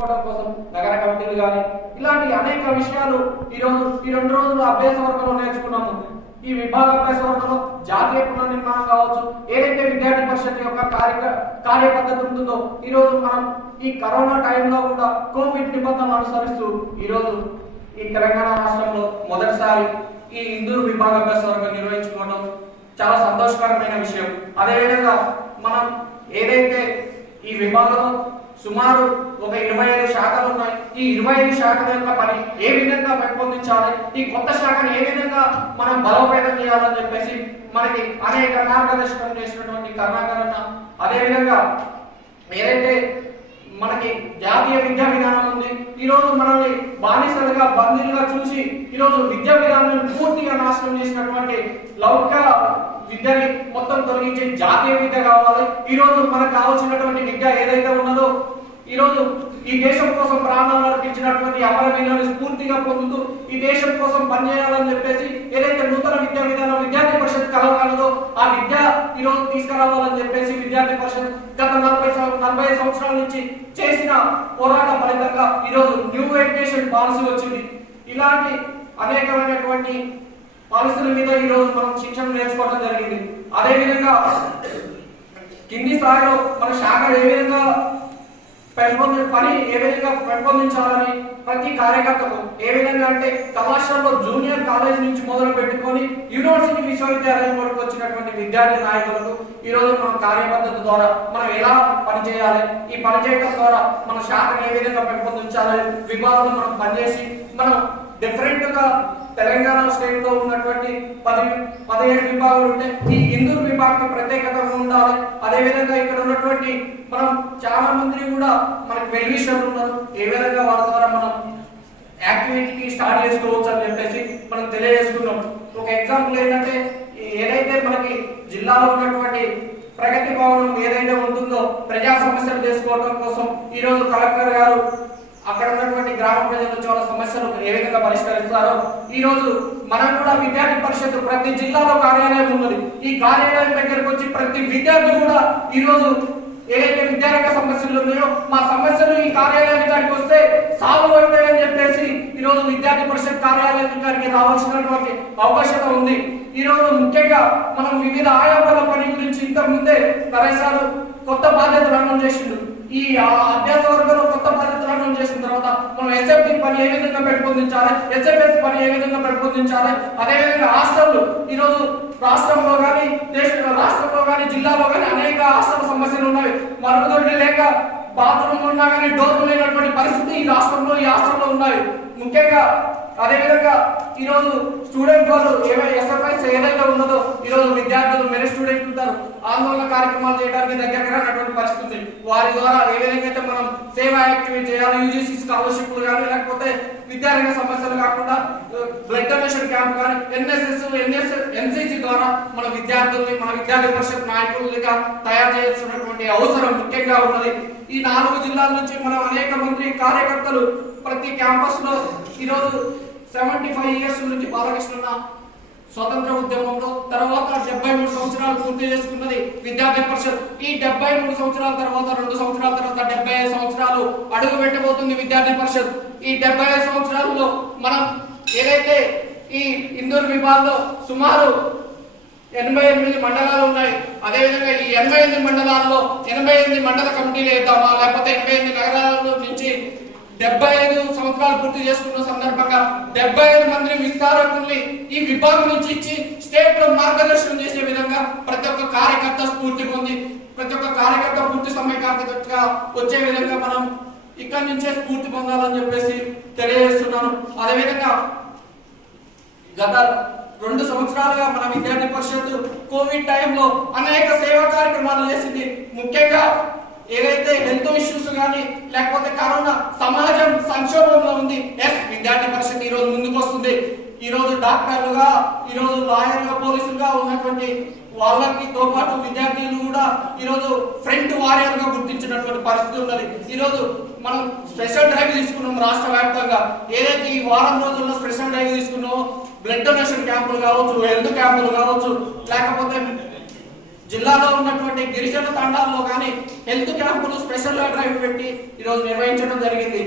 చూసుకోవడం కోసం నగర కమిటీలు కానీ ఇలాంటి అనేక విషయాలు ఈ 2 రోజులు అభ్యాస వర్గంలో నేర్చుకున్నాము. ఈ విభాగ అభ్యాస వర్గంలో జాతీయ పునర్నిర్మాణం కావచ్చు, ఏదైతే విద్యార్థి పరిషత్ యొక్క కార్యపద్ధతి ఉంటుందో ఈ రోజు మనం ఈ కరోనా టైంలో కూడా కోవిడ్ నిబంధనలు అనుసరిస్తూ ఈ రోజు ఈ తెలంగాణ రాష్ట్రంలో మొదటిసారి ఈ ఇందూరు విభాగ అభ్యాస వర్గం నిర్వహించుకోవడం చాలా సంతోషకరమైన విషయం. అదేవిధంగా మనం ఏదైతే ఈ విభాగంలో సుమారు ఒక 25 శాఖలు ఉన్నాయి. ఈ 25 శాఖల యొక్క పని ఏ విధంగా పెంపొందించాలి, ఈ కొత్త శాఖను ఏ విధంగా మనం బలోపేతం చేయాలని చెప్పేసి మనకి అనేక మార్గదర్శకం చేసినటువంటి కర్ణాకరణ, అదేవిధంగా ఏదైతే మనకి జాతీయ విద్యా విధానం ఉంది, ఈ రోజు మనల్ని బానిసలుగా బందీలుగా చూసి ఈ రోజు విద్యా విధానాన్ని పూర్తిగా నాశనం చేసినటువంటి లౌకిక విద్యని మొత్తం తొలగించి జాతీయ విద్య కావాలి. ఈ రోజు మనకు కావాల్సినటువంటి విద్య ఏదైతే ఉన్నదో ఈ రోజు ఈ దేశం కోసం ప్రాణాలు అర్పించినటువంటి అమరవీరులను స్ఫూర్తిగా పొందుతూ ఈ దేశం కోసం పనిచేయాలని చెప్పేసి ఏదైతే నూతన విద్యా విధానం విద్యార్థి పరిషత్ కలవగలదో ఆ విద్య ఈ రోజు తీసుకురావాలని చెప్పేసి విద్యార్థి పరిషత్ గత 40 సంవత్సరాల నుంచి చేసిన పోరాట ఫలితంగా ఈ రోజు న్యూ ఎడ్యుకేషన్ పాలసీ వచ్చింది. ఇలాంటి అనేకమైనటువంటి పాలసీల మీద ఈ రోజు మనం శిక్షణ నేర్చుకోవడం జరిగింది. అదే విధంగా కింది స్థాయిలో మన శాఖ ఏ విధంగా పని ఏ విధంగా పెంపొందించాలని ప్రతి కార్యకర్తకు ఏ విధంగా అంటే కళాశాలలో జూనియర్ కాలేజ్ నుంచి మొదలు పెట్టుకొని యూనివర్సిటీ విశ్వవిద్యాలయం వరకు వచ్చినటువంటి విద్యార్థి నాయకులకు ఈ రోజు మన కార్యపద్ధతి ద్వారా మనం ఎలా పనిచేయాలి, ఈ పనిచేయడం ద్వారా మన శాఖను ఏ విధంగా పెంపొందించాలి, విభాగంలో మనం పనిచేసి మనం డిఫరెంట్ గా తెలంగాణ స్టేట్ లో ఉన్నటువంటి 17 విభాగాలు ఉంటే ఈ ఇందూరు విభాగం ప్రత్యేకతగా ఉండాలి. అదే విధంగా ఇక్కడ ఉన్నటువంటి మనం చాలా మంది కూడా మనకి వెల్ విషర్లు ఉన్నారు, ఏ విధంగా వాళ్ళ ద్వారా మనం యాక్టివిటీకి స్టార్ట్ చేసుకోవచ్చు అని చెప్పేసి మనం తెలియజేసుకున్నాం. ఒక ఎగ్జాంపుల్ ఏంటంటే ఏదైతే మనకి జిల్లాలో ఉన్నటువంటి ప్రగతి భవనం ఏదైతే ఉంటుందో ప్రజా సమస్యలు చేసుకోవడం కోసం ఈ రోజు కలెక్టర్ గారు అక్కడ ఉన్నటువంటి గ్రామ ప్రజలకు చాలా సమస్యలు ఏ విధంగా పరిష్కరిస్తారో ఈ రోజు మనం కూడా విద్యార్థి పరిషత్ ప్రతి జిల్లాలో కార్యాలయం ఉన్నది. ఈ కార్యాలయం దగ్గరకు వచ్చి ప్రతి విద్యార్థి కూడా ఈ రోజు ఏదైతే విద్యారంగ సమస్యలు ఉన్నాయో మా సమస్యలు ఈ కార్యాలయానికి వస్తే సాల్వ్ అవుతాయని చెప్పేసి ఈ రోజు విద్యార్థి పరిషత్ కార్యాలయానికి రావాల్సినటువంటి అవకాశం ఉంది. ఈ రోజు ముఖ్యంగా మనం వివిధ ఆయామాల పని గురించి ఇంతకు ముందే నరేశారు కొత్త బాధ్యతలు అమలు చేసిండు. ఈ అభ్యాస వర్గంలో కొత్త బాధ్యతలు అమలు చేసిన తర్వాత మనం ఎస్ఎఫ్టీ పని ఏ విధంగా పెంపొందించాలి, ఎస్ఎఫ్ఎస్ పని ఏ విధంగా పెంపొందించాలి, అదేవిధంగా హాస్టల్ ఈ రోజు రాష్ట్రంలో కానీ రాష్ట్రంలో కానీ జిల్లాలో కానీ అనేక హాస్టల్ సమస్యలు ఉన్నాయి. మరుగుదొడ్డి లేక బాత్రూమ్ ఉన్నా కానీ డోర్లు లేనటువంటి పరిస్థితి ఈ రాష్ట్రంలో ఈ హాస్టల్లో ఉన్నాయి. ముఖ్యంగా అదేవిధంగా ఈ రోజు స్టూడెంట్ వాళ్ళు ఎస్ఎఫ్ఐస్ ఏదైతే ఉన్నదో ఈ రోజు విద్యార్థులు మెరిట్ స్టూడెంట్ ఉంటారు, ఆందోళన కార్యక్రమాలు చేయడానికి దగ్గర ఉన్నటువంటి పరిస్థితి ఉంది. వారి ద్వారా ఏ విధంగా అయితే మనం సేవా యాక్టివిటీ చేయాలి, యూజీసీ స్కాలర్షిప్లు కానీ లేకపోతే విద్యారంగ సమస్యలు కాకుండా బ్లడ్ డొనేషన్ క్యాంప్ కానీ ఎన్ఎస్ఎస్ ఎన్సిసి ద్వారా మన విద్యార్థుల్ని మన విద్యార్థి పరిషత్ నాయకులుగా తయారు చేయాల్సినటువంటి అవసరం ముఖ్యంగా ఉన్నది. ఈ 4 జిల్లాల నుంచి మనం అనేక మంది కార్యకర్తలు ప్రతి క్యాంపస్ లో ఈరోజు 75 ఇయర్స్ నుంచి బాలకృష్ణ స్వతంత్ర ఉద్యమంలో తర్వాత 73 సంవత్సరాలు పూర్తి చేసుకున్నది విద్యార్థి పరిషత్. ఈ 73 సంవత్సరాల తర్వాత 2 సంవత్సరాల తర్వాత 75 సంవత్సరాలు అడుగు పెట్టబోతుంది విద్యార్థి పరిషత్. ఈ 75 సంవత్సరాల్లో మనం ఏదైతే ఈ ఇందూరు విభాగంలో సుమారు 88 మండలాలు ఉన్నాయి. అదేవిధంగా ఈ 88 మండలాల్లో 88 మండల కమిటీలు వేద్దామా, లేకపోతే 88 నగరాల నుంచి 75 సంవత్సరాలు పూర్తి చేసుకున్న సందర్భంగా 75 మంది విస్తారకుల్ని ఈ విభాగం నుంచి ఇచ్చి స్టేట్ లో మార్గదర్శనం చేసే విధంగా ప్రతి ఒక్క కార్యకర్త స్ఫూర్తి పొంది ప్రతి ఒక్క కార్యకర్త పూర్తి సమయ కార్యకర్తగా వచ్చే విధంగా మనం ఇక్కడి నుంచే స్ఫూర్తి పొందాలని చెప్పేసి తెలియజేస్తున్నాను. అదేవిధంగా గత 2 సంవత్సరాలుగా మన విద్యార్థి పరిషత్ కోవిడ్ టైంలో అనేక సేవా కార్యక్రమాలు చేసింది. ముఖ్యంగా ఏదైతే హెల్త్ ఇష్యూస్ కానీ లేకపోతే కరోనా సమాజం సంక్షోభంలో ఉంది, విద్యార్థి పరిషత్ ఈ రోజు ముందుకు వస్తుంది. ఈ రోజు డాక్టర్లుగా ఈ రోజు లాయర్లుగా పోలీసులుగా ఉన్నటువంటి వాళ్ళకితో పాటు విద్యార్థులు కూడా ఈ రోజు ఫ్రంట్ వారియర్ గా గుర్తించినటువంటి పరిస్థితి ఉన్నది. ఈ రోజు మనం స్పెషల్ డ్రైవ్ తీసుకున్నాం రాష్ట్ర వ్యాప్తంగా. ఏదైతే ఈ వారం రోజుల్లో స్పెషల్ డ్రైవ్ తీసుకున్నామో బ్లడ్ డొనేషన్ క్యాంపులు కావచ్చు, హెల్త్ క్యాంపులు కావచ్చు, లేకపోతే జిల్లాలో ఉన్నటువంటి గిరిజన తాండాల్లో కానీ హెల్త్ క్యాంపులు స్పెషల్ డ్రైవ్ పెట్టి ఈరోజు నిర్వహించడం జరిగింది.